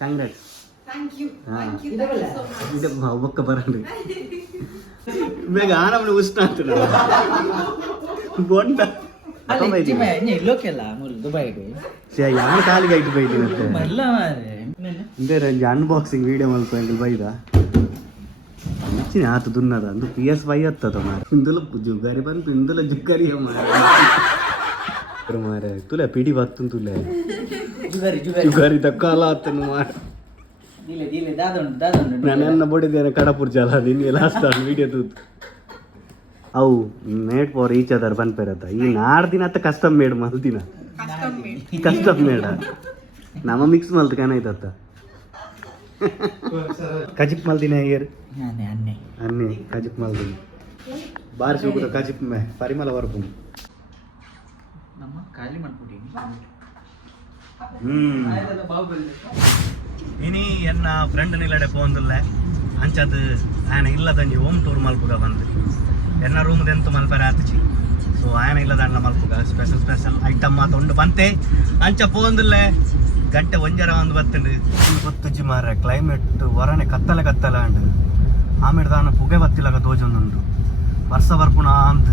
Congrats. Thank you. Thank you. Thank you so much. ಇದು ಒಬ್ಬಕ್ಕ ಬರಂడి ಬೇಗ ಆನಮನೆ ಉಷ್ಟ ಅಂತಾನೆ ಬೊಂಡ ಇಲ್ಲೋಕೆಲ್ಲ ಮೂರು ದುಬೈಗೆ ಸೇ ಯಾರು ಕಾಲಿಗೆ ಐಟು ಬೈದಿನತ್ತೆ ಇಲ್ಲ ಮಾರೆ ಇಂದೇ ರಂಜಿ ಅನ್ಬಾಕ್ಸಿಂಗ್ ವಿಡಿಯೋ ಮಲ್ಪಂಗಿಲ್ ಬೈದ ಇಚ್ಚಿನ ಆತ ದುನ್ನದ ಅಂದು PS5 ಹತ್ತದ ಮಾರ ಇಂದುಲ ಜುಗಾರಿ ಬಂತು ಇಂದುಲ ಜುಗಾರಿ ಮಾರೆ ತುಲೆ ಪಿಡಿ ಬತ್ತು ತುಲೆ ಜುಗಾರಿ ದಕ್ಕಾಲ ಆತನು ಮಾರ ನನ್ನ ಬಡಿದೇನೆ ಕಡಪುರ್ ಜಲ ನಿನ್ನೆ ಲಾಸ್ಟ್ ವಿಡಿಯೋ ತೂತ್ ಅವು ಮೇಡ್ ಫಾರ್ ಈಚ್ ಅದರ್ ಬಂದ್ಪೇರತ್ತ ಈ ನಾಡ್ ದಿನ ಅತ್ತ ಕಸ್ಟಮ್ ಮೇಡ್ ಮಲ್ದಿನ ಕಸ್ಟಮ್ ಮೇಡ ನಮ್ಮ ಮಿಕ್ಸ್ ಮಲ್ತ್ ಕಾಣೈತತ್ತ ಕಜಿಪ್ ಮಲ್ದಿನ ಹೇರ್ ಅನ್ನೆ ಕಜಿಪ್ ಮಲ್ದಿನ ಬಾರಿ ಶುಕ್ರ ಕಜಿಪ್ ಮೇ ಪರಿಮಳ ವರ್ಪು ನಮ್ಮ ಖಾಲಿ ಮಾಡ್ಬಿಡಿ ಇನಿ ಎನ್ನ ಫ್ರೆಂಡ್ ನಿಲ್ಲಡೆ ಪೋಂದಿಲ್ಲ ಅಂಚದು ಆಯನ ಇಲ್ಲದಂಜಿ ಹೋಮ್ ಟೂರ್ ಮಲ್ಪುಗ ಬಂದು ಎನ್ನ ರೂಮ್ ದೆಂತು ಮಲ್ಪರೆ ಆತಚಿ ಸೊ ಆಯನ ಇಲ್ಲದಂಡ ಮಲ್ಪುಗ ಸ್ಪೆಷಲ್ ಐಟಮ್ ಮಾತೊಂಡು ಬಂತೆ ಅಂಚ ಪೋಂದಿಲ್ಲ ಗಂಟೆ ಒಂಜರ ಒಂದು ಬತ್ತುಂಡು ಗೊತ್ತುಜಿ ಮಾರ ಕ್ಲೈಮೇಟ್ ಹೊರನೆ ಕತ್ತಲೆ ಅಂಡು ಆಮೇಲೆ ತಾನು ಪುಗೆ ಬತ್ತಿಲಾಗ ತೋಜೊಂದುಂಡು ವರ್ಷ ಬರ್ಪುಣ ಅಂತ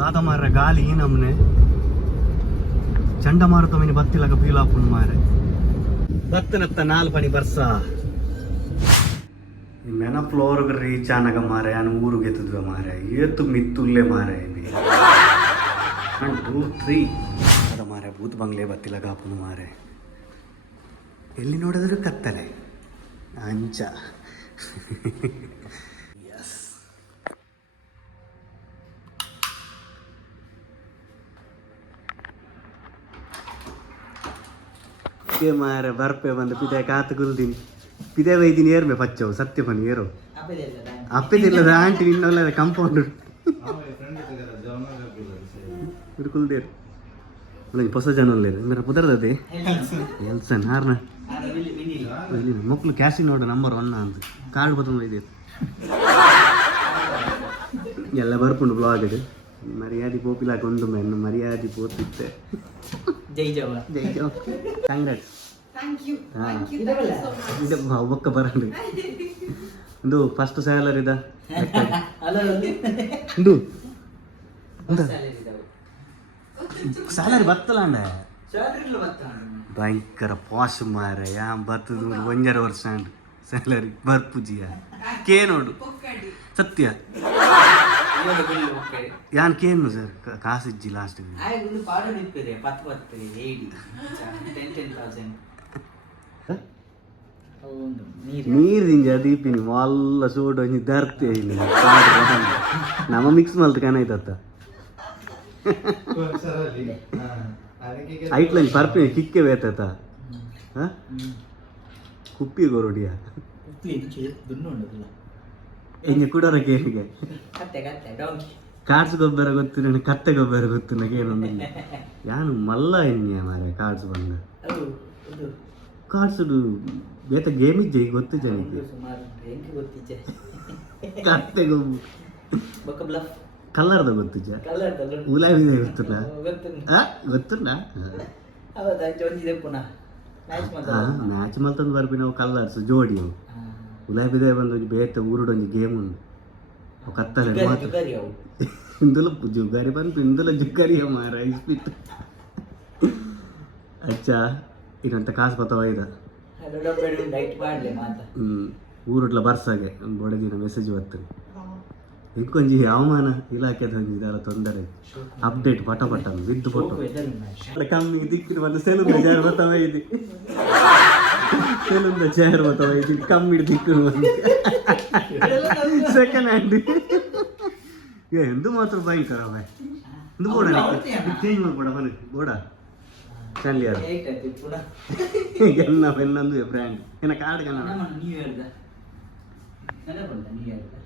ದಾದ ಮಾರ ಗಾಳಿ ಈ ನಮ್ನೆ ಚಂಡಮಾರುತ ಮಿನಿ ಬತ್ತಿಲಾಗ ಫೀಲ್ ಮಾರೆ ಬತ್ತನತ್ತ ನಾಲ್ ಪನಿ ಬರ್ಸ ಮೆನ ಫ್ಲೋರ್ ರೀಚ್ ಆನಾಗ ಮಾರೆ ನಾನು ಊರಿಗೆ ಎತ್ತಿದ್ವ ಮಾರೆ ಏತು ಮಿತ್ತುಲ್ಲೇ ಮಾರೆ 1 2 3 ಅದ ಮಾರೆ ಭೂತ್ ಬಂಗ್ಲೆ ಬತ್ತಿಲಾಗ ಹಾಪುನು ಮಾರೆ ಎಲ್ಲಿ ನೋಡಿದ್ರು ಕತ್ತಲೆ ಅಂಚ ಮಾರ ಬರ್ಪೆ ಬಂದು ಪಿದೆ ಕಾತು ಗುಲ್ದಿನಿ ಪಿದೆ ವೈದಿನಿ ಏರ್ಮೆ ಪಚ್ಚವು ಸತ್ಯ ಪನಿ ಏರೋ ಅಪ್ಪದಿಲ್ಲದ ಆಂಟಿ ಇನ್ನೊಲ್ಲ ಕಂಪೌಂಡ್ ಕುಲ್ದೇರು ಹೊಸ ಜನ ಮೇರ ಪುದರ್ದದೆ ಎಲ್ಸನ್ ಹಾರ್ನ ಮಕ್ಕಳು ಕ್ಯಾಸಿ ನೋಡ ನಂಬರ್ 1 ಅಂತ ಕಾರ್ಡ್ ಬತ್ತೊಂದು ಒಯ್ದೇರು ಎಲ್ಲ ಬರ್ಪುಂಡು ಬ್ಲಾಗ್ ಮರ್ಯಾದೆ ಪೋಪಿಲಾಕ ಉಂಡು ಮೆನ್ನು ಮರ್ಯಾದೆ ಪೋತಿತ್ತೆ ಜೈ ಜವ Congress Thank you. Thank you. so much. ಇದು ಒಬ್ಬಕ್ಕ ಬರಂడి ಇದು ಫಸ್ಟ್ ಸ್ಯಾಲರಿ ಇದ ಇದು ಸ್ಯಾಲರಿ ಬತ್ತಲ್ಲ ಅಂಡ ಭಯಂಕರ ಪಾಶ್ ಮಾರ ಯಾ ಬತ್ತದು 1.5 ವರ್ಷ ಅಂಡ್ ಸ್ಯಾಲರಿ ಬರ್ಪುಜಿಯ ಕೇ ನೋಡು ಸತ್ಯ ಯಾನ್ ಕೇನು ಸರ್ ಕಾಸಿಜ್ಜಿ ಲಾಸ್ಟ್ ನೀರು ದಿಂಜ ದೀಪಿನಿ ಮಲ್ಲ ಸೋಡು ಒಂಜಿ ದರ್ತೆ ನಮ್ಮ ಮಿಕ್ಸ್ ಮಲ್ತ್ ಕಾಣೈತತ್ತ ಐಟ್ಲಂಜ್ ಪರ್ಪೆ ಕಿಕ್ಕೆ ಬೇತತ ಕುಪ್ಪಿ ಗೊರಡಿಯ ಎಂಜ ಕುಡರ ಕೇಳಿಗೆ ಕಾರ್ಡ್ಸ್ ಗೊಬ್ಬರ ಗೊತ್ತು ನನಗೆ ಕತ್ತೆ ಗೊಬ್ಬರ ಗೊತ್ತು ನನಗೇನೊಂದಿಲ್ಲ ಯಾನು ಮಲ್ಲ ಎನ್ನಿಯ ಮಾರೆ ಕಾರ್ಡ್ಸ್ ಬಂದ ಕಾರ್ಡ್ಸ್ ಬೇತ ಗೇಮ್ ಇಜ್ಜೆ ಈಗ ಗೊತ್ತು ಜನಕ್ಕೆ ಕತ್ತೆ ಗೊಬ್ಬರ ಕಲರ್ದ ಗೊತ್ತಿಜ್ಜ ಉಲಾವಿದೆ ಗೊತ್ತುಲ್ಲ ಗೊತ್ತುಂಡ ಮ್ಯಾಚ್ ಮಲ್ತಂದು ಬರ್ಬಿ ನಾವು ಕಲರ್ಸ್ ಜೋಡಿ ಅವು ಉಲಾಬಿದೆ ಬಂದು ಬೇತ ಊರುಡೊಂದು ಗೇಮ್ ಉಂಡು ಅವು ಕತ್ತಲೆ ಇಂದುಲ ಜುಗಾರಿ ಬಂತು ಇಂದುಲ ಜುಗಾರಿಯ ಮಾರ ಇಸ್ಪಿತ್ತು ಅಚ್ಚ ಇನ್ನಂತ ಕಾಸು ಬತ್ತವ ಇದ ಊರುಡ್ಲ ಬರ್ಸಾಗೆ ಬೊಡಗಿನ ಮೆಸೇಜ್ ಬರ್ತದೆ ಇಂಕೊಂಜಿ ಹವಾಮಾನ ಇಲಾಖೆದ ಇದೆಲ್ಲ ತೊಂದರೆ ಅಪ್ಡೇಟ್ ಪಟ ಬಿದ್ದು ಫೋಟೋ ಕಮ್ಮಿ ದಿಕ್ಕಿನ ಬಂದು ಸೆಲುಂದ ಚೇರ್ ಬತ್ತವ ಇದೆ ಸೆಲುಂದ ಚೇರ್ ಬತ್ತವ ಇದೆ ಕಮ್ಮಿ ದಿಕ್ಕಿನ ಬಂದು ಸೆಕೆಂಡ್ ಹ್ಯಾಂಡ್ ಎಂದು ಮಾತ್ರ ಭಯಂಕರ ಬಾಯ್ ಇದು ಬೋಡ ಚೇಂಜ್ ಮಾಡ್ಬೋಡ ಬನ್ನಿ ಬೋಡ ಚಲ್ಲಿಯಾರ ಎನ್ನ ಬೆನ್ನಂದು ಬ್ರ್ಯಾಂಡ್ ಏನ ಕಾರ್ಡ್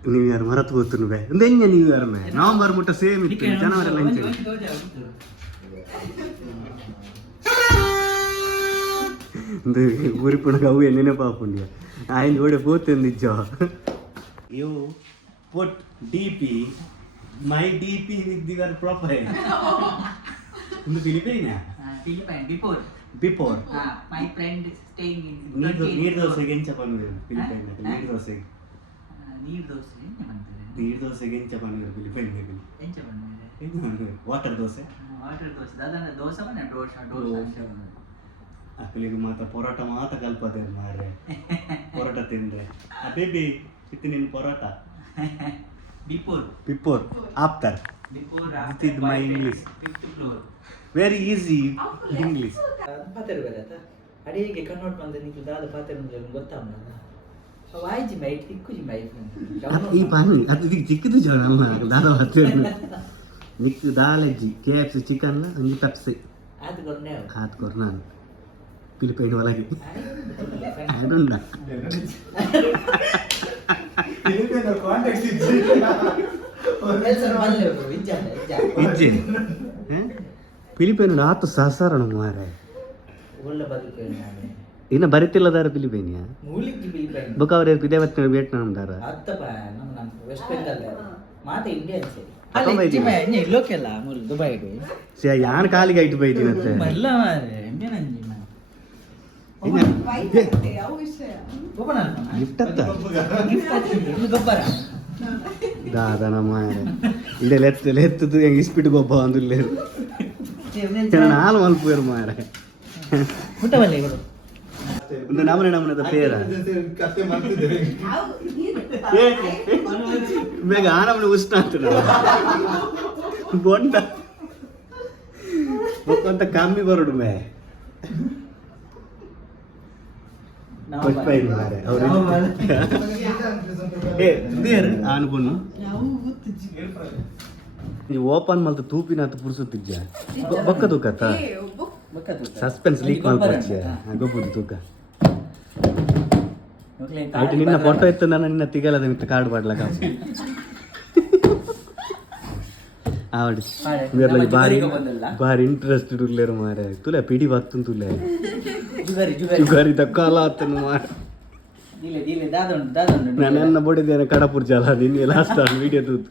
ನ್ಯೂ ಇಯರ್ ಮರತ್ ಗೊತ್ತು ಬೇ ಒಂದೆಂಜ ನ್ಯೂ ಇಯರ್ ಮೇ ನವಂಬರ್ ಮುಟ್ಟ ಸೇಮ್ ಇತ್ತು ಜನವರಿ ಲಂಚ್ ಒಂದು ಊರಿಪುಣಗ ಅವು ಎಣ್ಣೆನೆ ಪಾಪುಂಡ್ಯ ಆಯ್ನ ಓಡೆ ಪೋತೆಂದಿಜ್ಜ you put DP my DP with your profile ಒಂದು ಫಿಲಿಪೈನಾ Philippine before before my friend staying in ನೀರು ದೋಸೆಗೆ ಎಂಚ ಪನ್ನೂರು ಫಿಲಿಪೈನ್ ನೀರು ದೋಸೆಗೆ ನೀರು ದೋಸೆ ಎಂತ ಮಾಡ್ತಾರೆ ನೀರು ದೋಸೆಗೆ ಎಂಚ ಪನ್ನೂರು ಫಿಲಿಪೈನ್ ಎಂಚ ಬಂದಿದೆ ವಾಟರ್ ದೋಸೆ ವಾಟರ್ ದೋಸೆ ದಾದನ ದೋಸೆ ಬನ್ನ ದೋಸೆ ಅಕ್ಕಲಿಗೆ ಮಾತ್ರ ಪೊರೋಟ ಮಾತ್ರ ಕಲ್ಪದೆ ಮಾರ್ರೆ ಪೊರೋಟ ತಿಂದ್ರೆ ಬೇಬಿ ಇತ್ತು ನಿನ್ನ parotta before after This is my English. Very easy English. ಪಾತ್ರೆ ಬರತ್ತ ಅಡಿಗೆ ಕನ್ವರ್ಟ್ ಬಂದ ನಿಕ್ಲು ದಾದ ಪಾತ್ರೆ ಗೊತ್ತಾಗ ವಾಯ್ಜಿ ಮೈ ತಿಕ್ಕುಜಿ ಮೈ ಈ ಪಾನಿ ಅದು ಚಿಕ್ಕದು ಜೋಳ ದಾದ ಪಾತ್ರೆ ನಿಕ್ಕು ದಾಲಜ್ಜಿ KFC ಚಿಕನ್ ಒಂದು ಪೆಪ್ಸಿ ಅದು ಕೊರ್ನೆ ಹಾತ್ ಕೊರ್ ನಾನು ಫಿಲಿಪೈನ್ ಒಳಗೆ ಅದುಂಡ ಇಜ್ಜೆ ಫಿಲಿಪೈನ್ ಆತು ಸಹಸಾರಣ ಮಾರೆ ಒಳ್ಳೆ ಬದುಕು ಇನ್ನು ಬರಿತಿಲ್ಲದಾರ ಫಿಲಿಪೈನಿಯ ಮೂಲಿಕ್ಕೆ ಫಿಲಿಪೈನ್ ಬೊಕ್ಕ ಅವ್ರ ವಿದೇವತ್ತಿನ ಭೇಟ್ ನಮ್ದಾರ ಅತ್ತಪ್ಪ ನಮ್ಮ ವೆಸ್ಟ್ ಬೆಂಗಾಲ್ ಮಾತ ಇಂಡಿಯನ್ಸ್ ಅಲ್ಲ, ಇಲ್ಲೋಕೆಲ್ಲ ಮೂರು ದುಬೈಗೆ ಯಾನ್ ಕಾಲಿಗೆ ಐಟು ಬೈದಿನತ್ತೆ ಇಲ್ಲ ಎಂಬೇನಂಜಿ ಗಿಫ್ಟ್ ಗೊಬ್ಬರ ದಾದ ನಮ್ಮ ಇಡೆ ಲೆತ್ತದು ಹೆಂಗೆ ಇಸ್ಪಿಟ್ಟು ಗೊಬ್ಬ ಅಂದಿಲ್ಲ ನಾಲ್ ಮಲ್ಪೇರು ಮಾರೆ ಊಟವಲ್ಲ ಇವರು ಒಂದು ನಮನದ ಪೇರ ಬೇಗ ಆನಮನೆ ಉಷ್ಣ ಅಂತ ಬೊಂಡ ಅಂತ ಕಮ್ಮಿ ಬರೋಡು ಮೇ ಮಾರೆ ಅವ್ರು ಅನ್ಕೊಂಡು ಓಪನ್ ಮಲ್ತ ತೂಪಿನ ಪುರ್ಸುತ್ತಿಜ್ಜ ಬೊಕ್ಕ ತೂಕತ್ತ ಸಸ್ಪೆನ್ಸ್ ಲೀಕ್ ಮಲ್ಪಚ್ಚ ಗೊಬ್ಬುದು ತೂಕ ಆಯ್ತು ನಿನ್ನ ಫೋಟೋ ಇತ್ತು ನಾನು ನಿನ್ನ ತಿಗಲದ ಮಿತ್ತ ಕಾರ್ಡ್ ಮಾಡ್ಲಕ್ಕ ಆವಡಿ ಬಾರಿ ಇಂಟ್ರೆಸ್ಟೆಡ್ ಉಳ್ಳೇರು ಮಾರೆ ತುಲೆ ಪಿಡಿ ಬತ್ತು ತುಲೆ ಜುಗಾರಿ ತಕ್ಕಾಲ ಆತನು ಮಾರ ನನ್ನ ಬಡಿದ್ದೇನೆ ಕಡಪುರ್ ಜಾಲ ನಿನ್ನೆ ಲಾಸ್ಟ್ ವಿಡಿಯೋ ತೂತು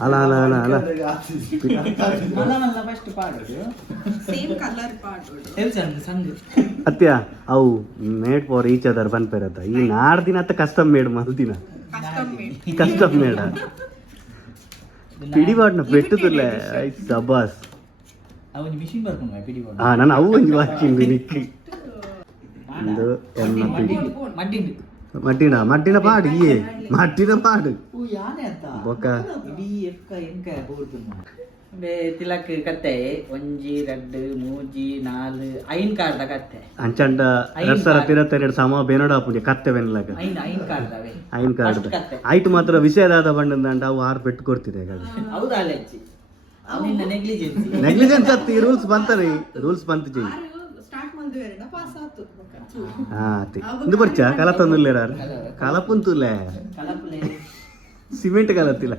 ಅಲ್ಲ ಅಲ್ಲ ಅಲ್ಲ ಅಲ್ಲ ಅತ್ಯ ಅವು ಮೇಡ್ ಫಾರ್ ಈಚ್ ಅದರ್ ಬಂದ್ಪೇರತ್ತ ಈ ನಾಡ್ ದಿನ ಅತ್ತ ಕಸ್ಟಮ್ ಮೇಡ್ ಮಲ್ದಿನ ಕಸ್ಟಮ್ ಮೇಡ ಪಿಡಿಬಾಡ್ನ ಪೆಟ್ಟುದಿಲ್ಲ ಆಯ್ತು ದಬಾಸ್ ನಾನು ಅವು ಒಂದು ವಾಚಿಂದು ನಿಕ್ಕಿ ಒಂದು ಎನ್ನ ಪಿಡಿ ಮಟ್ಟಿನ ಪಾಡು ಈ ಮಟ್ಟಿನ ಪಾಡು ಬೊಕ್ಕ ತಿಲಕ್ ಕತ್ತೆ ಒಂಜಿ ರಡ್ಡು ಮೂಜಿ ನಾಲು ಐನ್ ಕಾರ್ಡ ಕತ್ತೆ ಅಂಚಂಡ 2022 ಸಮ ಬೇನೋಡ ಪುಂಜೆ ಕತ್ತೆ ಬೆನ್ಲಾಗ ಐನ್ ಕಾರ್ಡವೆ ಐನ್ ಕಾರ್ಡ್ ಆಯ್ತು ಮಾತ್ರ ವಿಷಯದಾದ ಬಂಡಂದ ಅವು 6 ಪೆಟ್ಟು ಕೊಡ್ತಿದೆ ಹೌದಾ ಅಲೆಚ್ಚಿ ಅವನಿಂದ ನೆಗ್ಲಿಜೆನ್ಸ್ ಅತ್ತಿ ರೂಲ್ಸ್ ಬಂತಾರೆ ರೂಲ್ಸ್ ಬಂತು ಜೈ ಇಂದು ಬರ್ಚ ಕಲತೊಂದುಲ್ಲೇರ ಕಲಪುಂತುಲೆ ಸಿಮೆಂಟ್ ಕಲತ್ತಿಲ್ಲ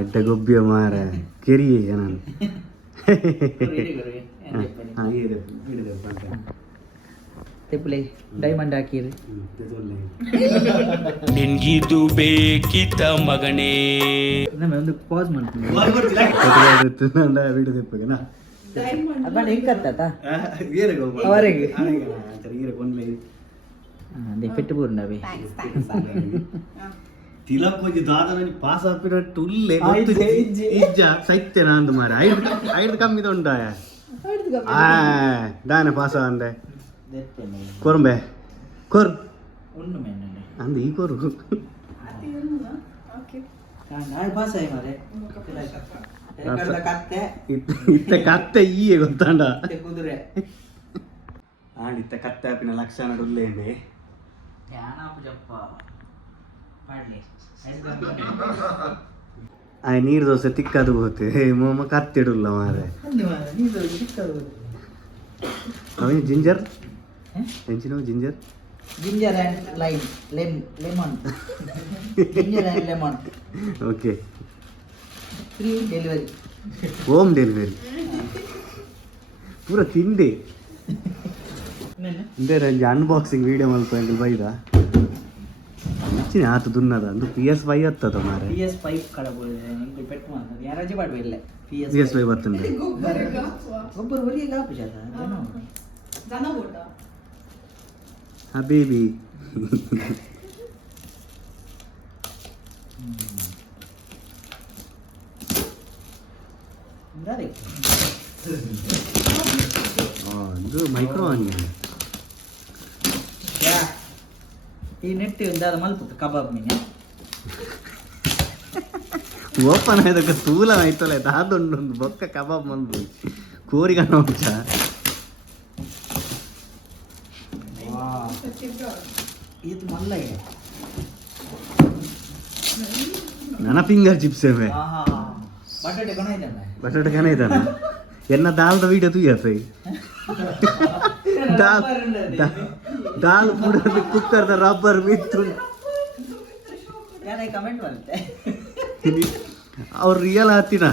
ಎಡ್ಡೆ ಗೊಬ್ಬಿಯ ಮಾರ ಕೆರಿಯೇ ನಾನು ಡೈಮಂಡ್ ಹಾಕಿರಿ ನಿನ್ಗಿದು ಬೇಕಿತ್ತ ಮಗನೇ ಒಂದು ಪಾಸ್ ಮಾಡ್ತೀನಿ ವಿಡಿಯೋ ತೆಪ್ಪಗೆನಾ ಅದ ಹೆಂಗತ್ತ ಅವರಿಗೆ ಅದೇ ಪೆಟ್ಟು ಪೂರ್ಣವೇ ತಿಲಕ್ ಹೋಗಿ ದಾದನ ಪಾಸ್ ಆಪಿನಟ್ಟು ಉಲ್ಲೆ ಇಜ್ಜ ಸೈತ್ಯ ನಂದು ಮಾರ ಐದು ಕಮ್ಮಿ ಉಂಟಾಯ ದಾನೆ ಪಾಸ ಅಂದೆ ಕೊರಂಬೆ ಕೊರ್ ಅಂದ ಈ ಕೊರು ಇತ್ತ ಕತ್ತೆ ಈಯೆ ಗೊತ್ತಾಂಡ ಇತ್ತ ಕತ್ತೆ ಆಪಿನ ಲಕ್ಷಣ ಉಲ್ಲೇಂಡೆ ನೀರು ದೋಸೆ ತಿಕ್ಕದು ಹೋತೆ ಮೊಮ್ಮ ಕತ್ತಿಡುಲ್ಲ ಮಾರೆ ಅವನು ಜಿಂಜರ್ ಎಂಚಿನೋ ginger ginger and lime lemon ginger and lemon okay free delivery home delivery ಪೂರ ತಿಂಡಿ ಇಂದೇ ರಂಜಿ ಅನ್ಬಾಕ್ಸಿಂಗ್ ವಿಡಿಯೋ ಮಲ್ಪ ಬೈದ ಇಚ್ಚಿನ ಆತು ದುನ್ನದ ಅಂದು PS5 ಹತ್ತದ ಮಾರೆ PS5 ಕಡಬೋಳೆ ನಿಂಗೆ ಪೆಟ್ಟು ಮಾತ್ರ ಯಾರಾಜೆ ಬಾಡ್ಬೇಲ್ಲ PS5 ಬರ್ತಂದೆ ಒಬ್ಬರು ಹೊಲಿಗೆ ಗಾಪು ಜಾತ ಜನ ಬೋಟ ಹಬೀಬಿ ಇದು ಮೈಕ್ರೋ ಆನಿಯನ್ ಈ ನೆಟ್ಟಿ ಒಂದಾದ ಮಲ್ಪುತ್ತು ಕಬಾಬ್ ಮೀನು ಓಪನ್ ಆಯ್ದಕ್ಕೆ ಸ್ಥೂಲ ಆಯ್ತಲ್ಲ ಅದೊಂದು ಬೊಕ್ಕ ಕಬಾಬ್ ಮಂದು ಕೋರಿಗಣ್ಣ ಉಂಚ ಇದು ಮಲ್ಲ ಇದೆ ನನ್ನ ಫಿಂಗರ್ ಚಿಪ್ಸ್ ಏವೆ ಬಟಾಟೆ ಕೊಣ ಇದ್ದಾನೆ ಬಟಾಟೆ ಕನ ಇದ್ದಾನೆ ಎನ್ನ ದಾಲ್ದ ವೀಡಿಯೋ ತುಯ್ಯತ್ತೆ ದಾಲ್ ಪೂರ ಕುಕ್ಕರ್ದ ರಬ್ಬರ್ ಮಿತ್ತು ಕಮೆಂಟ್ ಬರುತ್ತೆ ಅವ್ರು ರಿಯಲ್ ಆತಿನ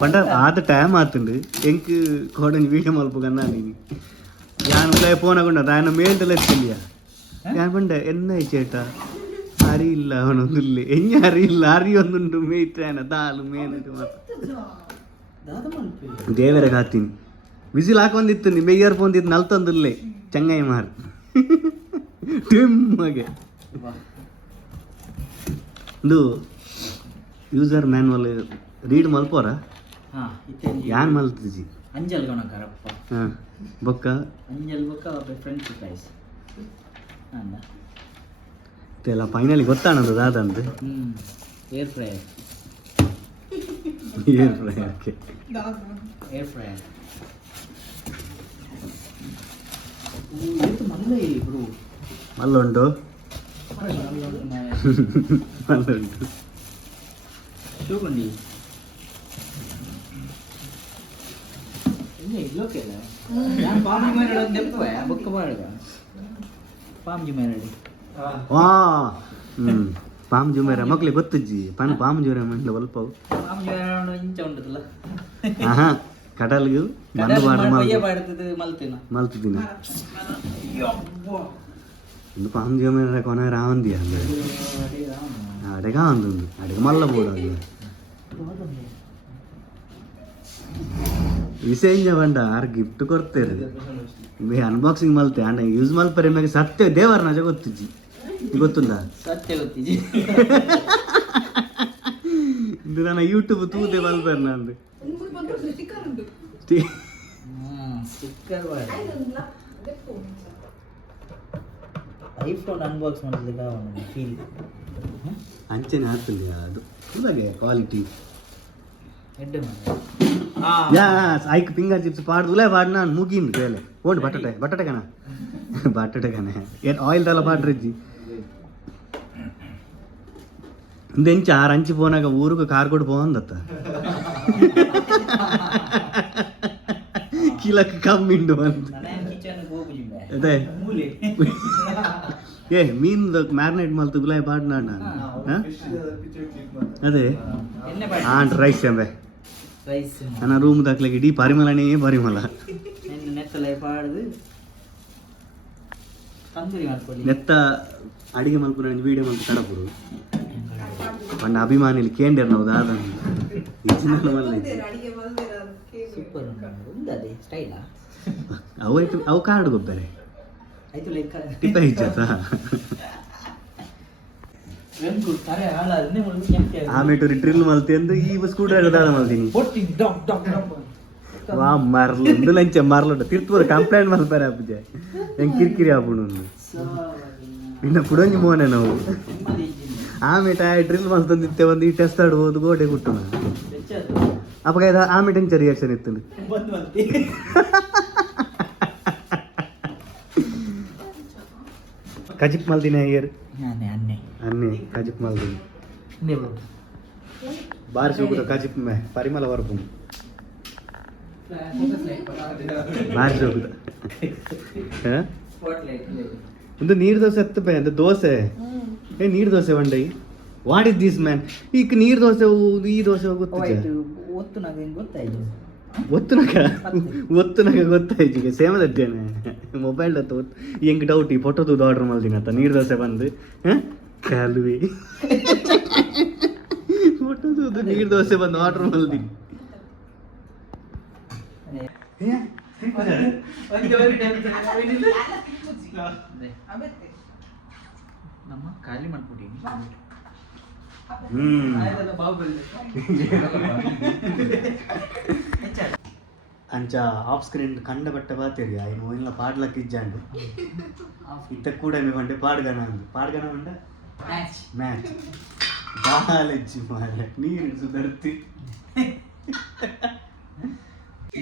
ಪಂಡ ಆದ ಟೈಮ್ ಆತುಂಡು ಎಂಕ್ ಕೋಡನ್ ವೀಡಿಯೋ ಮಲ್ಪುಗನ್ನ ನೀನು ഞാൻ ഉള്ള ഫോണൊക്കെ താൻ മേണ്ടല്ല എത്തില്ല ഞാൻ പണ്ട് എന്നാ ചേട്ടാ അറിയില്ല അവനൊന്നുമില്ല എന്നെ അറിയില്ല അറിയൊന്നുണ്ട് മേറ്റാന ദാല് മേനിട്ട് ದೇವರ ಕಾತೀನಿ ವಿಸಿಲ್ ಹಾಕೊಂದಿತ್ತು ನಿಮ್ಮ ಇಯರ್ಫೋನ್ ಇತ್ತು ನಲ್ತಂದಿಲ್ಲೇ ಚಂಗಾಯಿ ಮಾರು ಟಿಮ್ಮಗೆ ಒಂದು ಯೂಸರ್ ಮ್ಯಾನ್ವಲ್ ರೀಡ್ ಮಲ್ಪೋರ ಯಾನ್ ಮಲ್ತಿಜಿ ಅಂಜಲ್ ಗಣಕರಪ್ಪ ಹಾಂ ಬೊಕ್ಕ ಅಂಜಲ್ ಬೊಕ್ಕ ಫ್ರೆಂಚ್ ಫ್ರೈಸ್ ಅಂದ ಎಲ್ಲ ಫೈನಲಿ ಗೊತ್ತಾನದು ದಾದಂತ air fryer air fry okay air fryer ಇದು ಮಲ್ಲ ಬ್ರೋ ಮಲ್ಲುಂಟು ಮಲ್ಲುಂಟು ಶೂಗುಂಡಿ ಇಲ್ಲೋಕೆಲ್ಲ ഞാൻ പാംജിമേനോട് നെപ്പോ ബുക്ക് പാടുക പാംജിമേനോട് ವಾ ಪಾಮ್ ಜುಮೇರ ಮಕ್ಳಿಗೆ ಗೊತ್ತಜ್ಜಿ ಪಾಮ್ ಜುಮೇರ ಮಂಡ್ಲ ಸ್ವಲ್ಪ പാംജിമേനോട് ಇಂಚ ಉಂಟದಲ್ಲ ಆಹಾ ಕಡಲ್ಗೂ ಬಂದು ಪಾಡ್ತದೆ ಮಲ್ತಿನ ಮಲ್ತಿದ್ದೀನಿ ಒಂದು ಪಾಮ್ ಜುಮೇರ ಕೊನೆ ರಾವಂದಿಯ ಅಡೆಗ ಒಂದು ಅಡೆಗ ಮಲ್ಲ ಬೋಡಲ್ಲ ವಿಷಯ ಬಂಡ ಆರು ಗಿಫ್ಟ್ ಕೊಡ್ತೇವೆ ಬೇ ಅನ್ಬಾಕ್ಸಿಂಗ್ ಮಲ್ತೆ ಅಣ್ಣ ಯೂಸ್ ಮಲ್ಪರೆ ಮ್ಯಾಗ ಸತ್ಯ ದೇವರ ನಜ ಗೊತ್ತಿಜ್ಜಿ ಗೊತ್ತುಂದ ಸತ್ಯ ಗೊತ್ತಿಜಿ ಇದು ನನ್ನ ಯೂಟ್ಯೂಬ್ ತೂದೆ ಮಲ್ಪರ್ ನಂದು ಸ್ಟಿಕ್ಕರ್ ಉಂಟು ಸ್ಟಿಕ್ಕರ್ ಐಫೋನ್ ಅನ್ಬಾಕ್ಸ್ ಮಾಡಿದಾಗ ಫೀಲ್ ಅಂಚೆನೆ ಆಗ್ತದೆ ಅದು ಇವಾಗೆ ಕ್ವಾಲಿಟಿ ಹೆಡ್ ಯಾಸ್ ಐಕ್ ಫಿಂಗರ್ ಚಿಪ್ಸ್ ಪಾಡ್ದುಲೇ ಪಾಡ್ ನಾನು ಮುಗಿಂದು ಕೇಳೆ ಓಡ್ ಬಟಾಟೆ ಕಣ ಬಟಾಟೆ ಕಣ ಏನು ಆಯಿಲ್ ತಲ ಪಾಡ್ರಿಜ್ಜಿ ಇಂದೆಂಚ ಆರು ಅಂಚಿ ಪೋನಾಗ ಊರಿಗೆ ಕಾರ್ ಕೊಟ್ಟು పోందತ್ತ ಕಿಲಕ್ ಕಮ್ಮಿಂಡು ಅಂತ ಅದೇ ಏ ಮೀನ್ದು ಮ್ಯಾರಿನೇಟ್ ಮಲ್ತು ಗುಲಾಯ್ ಪಾಡ್ ನಾನು ಅದೇ ರೈಸ್ ಎಂಬೆ ರೈಸ್ ನನ್ನ ರೂಮ್ ದಾಕ್ಲಿಗೆ ಇಡೀ ಪರಿಮಳನೇ ಪರಿಮಳ ನೆತ್ತಲೈ ಪಾಡ್ದು ತಂದೂರಿ ಮಾಡ್ಕೊಳ್ಳಿ ನೆತ್ತ ಅಡಿಗೆ ಮಲ್ಪು ನಾನು ವೀಡಿಯೋ ಮಲ್ಪು ಕಡಪುರು ಪಂಡ ಅಭಿಮಾನಿಲಿ ಕೇಂದ್ರ ನಾವು ದಾದನ್ ಇಚ್ಚಿನಲ್ಲ ಮಲ್ಲ ಅಡಿಗೆ ಮಲ್ದಿರ ಸೂಪರ್ ಉಂಟದೆ ಸ್ಟೈಲಾ ಅವು ಕಾರ್ಡ್ ಗೊಬ್ಬರೆ ಆಯ್ತು ಲೆಕ್ಕ ಟಿಪ್ಪ ಇಚ್ಚತ್ತ ವೆಂಕು ತರೆ ಹಾಳಾದ್ರೆ ಮುಳ್ಳು ಕೆಂಪೆ ಆಮೇಲೆ ಡ್ರಿಲ್ ಮಲ್ತಿ ಎಂದು ಈ ಸ್ಕೂಟರ್ ದಾದ ಮಲ್ತೀನಿ ಬೊಟ್ಟಿ ಡಾಕ್ ಡಾಕ್ ಡಾಕ್ ವಾ ಮರ್ಲು ಒಂದು ಲಂಚ ಮರ್ಲುಂಟ ತಿರ್ತೂರು ಕಂಪ್ಲೇಂಟ್ ಮಲ್ಪಾರೆ ಅಪ್ಪಜೆ ಹೆಂಗೆ ಕಿರಿಕಿರಿ ಆಪುಣು ಇನ್ನು ಪುಡಂಜಿ ಮೋನೆ ನಾವು ಆಮೇಲೆ ಡ್ರಿಲ್ ಮಲ್ತಂದಿತ್ತೆ ಒಂದು ಈ ಟೆಸ್ಟ್ ಆಡ್ಬೋದು ಗೋಡೆ ಕುಟ್ಟು ಅಪ್ಪ ಆಮೇಲೆ ಹೆಂಚ ರಿಯಾಕ್ಷನ್ ಇತ್ತು ಕಜಿಪ್ ಮಲ್ದಿನ ಹೇರ್ ಅನ್ನೆ ಕಜಿಪ್ ಮಲ್ದಿನಿ ಬಾರಿ ಸೂಗುದ ಕಜಿಪ್ ಮೇ ಪರಿಮಳ ವರ್ಪು ಬಾರಿ ಸೂಗುದ ಒಂದು ನೀರು ದೋಸೆ ಎತ್ತಪೆ ಅಂತ ದೋಸೆ ಏ ನೀರು ದೋಸೆ ಒಂಡೈ ವಾಟ್ ಇಸ್ ದಿಸ್ ಮ್ಯಾನ್ ಈಗ ನೀರು ದೋಸೆ ಈ ದೋಸೆ ಗೊತ್ತಿಲ್ಲ ಒತ್ತು ನನಗೆ ಗೊತ್ತಾಯ್ತು ಒತ್ತುನಾಗ ಗೊತ್ತಾಯ್ತು ಈಗ ಸೇಮ ತಟ್ಟೇನೆ ಮೊಬೈಲ್ ಹೆಂಗೆ ಡೌಟ್ ಈ ಫೋಟೋ ತೂದು ಆರ್ಡರ್ ಮಾಡ್ತೀನಿ ಅಂತ ನೀರು ದೋಸೆ ಬಂದು ಕಾಲುವೆ ಮುಟ್ಟದು ನೀರು ದೋಸೆ ಬಂದು ವಾಟರ್ ಮಲ್ದಿ ನಮ್ಮ ಖಾಲಿ ಮಾಡ್ಬಿಟ್ಟಿನಿ ಅಂಚ ಆಫ್ ಸ್ಕ್ರೀನ್ ಕಂಡ ಬಟ್ಟೆ ಬಾತೇರಿ ఆయన ఓయిన పాటలకు ఇచ్చాండు ఇంత కూడా మేమంటే పాడగన అంట మ్యాచ్ బాగాలెచ్చి మారే నీరు సుదర్తి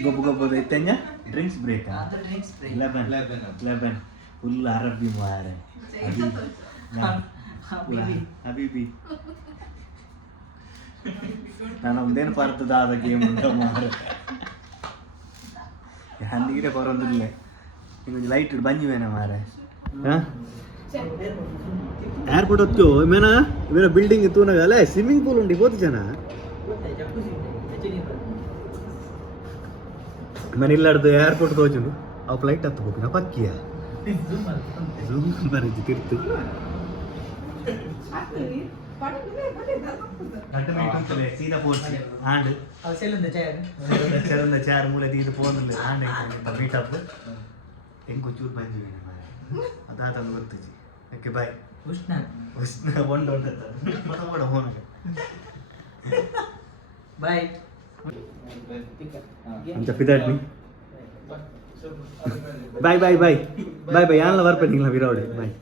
గొప్ప గొప్పది అయితేగా డ్రింక్స్ బ్రేక్ లెబన్ ఫుల్ అరబ్బి మారే ಹಬೀಬಿ ನಾನು ಒಂದೇನು ಪರ್ತದ ಆದ ಗೇಮ್ ಅಂತ ಮಾರೆ ನೀರೇ ಬರೋದಿಲ್ಲ ನಿಮಗೆ ಲೈಟ್ ಬಂಜಿವೇನ ಮಾರೆ ಏರ್ಪೋರ್ಟ್ ಹೊತ್ತು ಮೇನ ಇವೇನ ಬಿಲ್ಡಿಂಗ್ ತೂನಾಗ ಅಲ್ಲೇ ಸ್ವಿಮ್ಮಿಂಗ್ ಪೂಲ್ ಉಂಟು ಹೋದ ಜನ ಮನೆ ಇಲ್ಲಾಡ್ದು ಏರ್ಪೋರ್ಟ್ ತೋಚುಂಡು ಅವು ಫ್ಲೈಟ್ ಹತ್ತು ಹೋಗಿನ ಪಕ್ಕಿಯ ಝೂಮ್ ಬರೀತಿ ತಿರ್ತು ಸೀದಾ ಪೋರ್ಸಿ ಆಂಡ್ ಚೆರಂದ ಚಾರ್ ಮೂಲೆ ತೀದು ಪೋಂದಿಲ್ಲ ಆಂಡ್ ಮೀಟಪ್ ಹೆಂಗ್ ಚೂರು ಬಂದಿವಿ ಅದಾತಂದು ಗೊತ್ತಿಜಿ ಓಕೆ ಬಾಯ್ ಉಷ್ಣ ಒಂದು ಹೊಂಟ ಹೋನಾಗ ಬಾಯ್ ಅಂತ ಪಿದಾಡ್ನಿ ಬಾಯ್ ಬಾಯ್ ಬಾಯ್ ಬಾಯ್ ಬಾಯ್ ಯಾನಲ್ಲ ಬರ್ಪೇನಿಲ್ಲ ವಿರಾವಡಿ ಬಾಯ್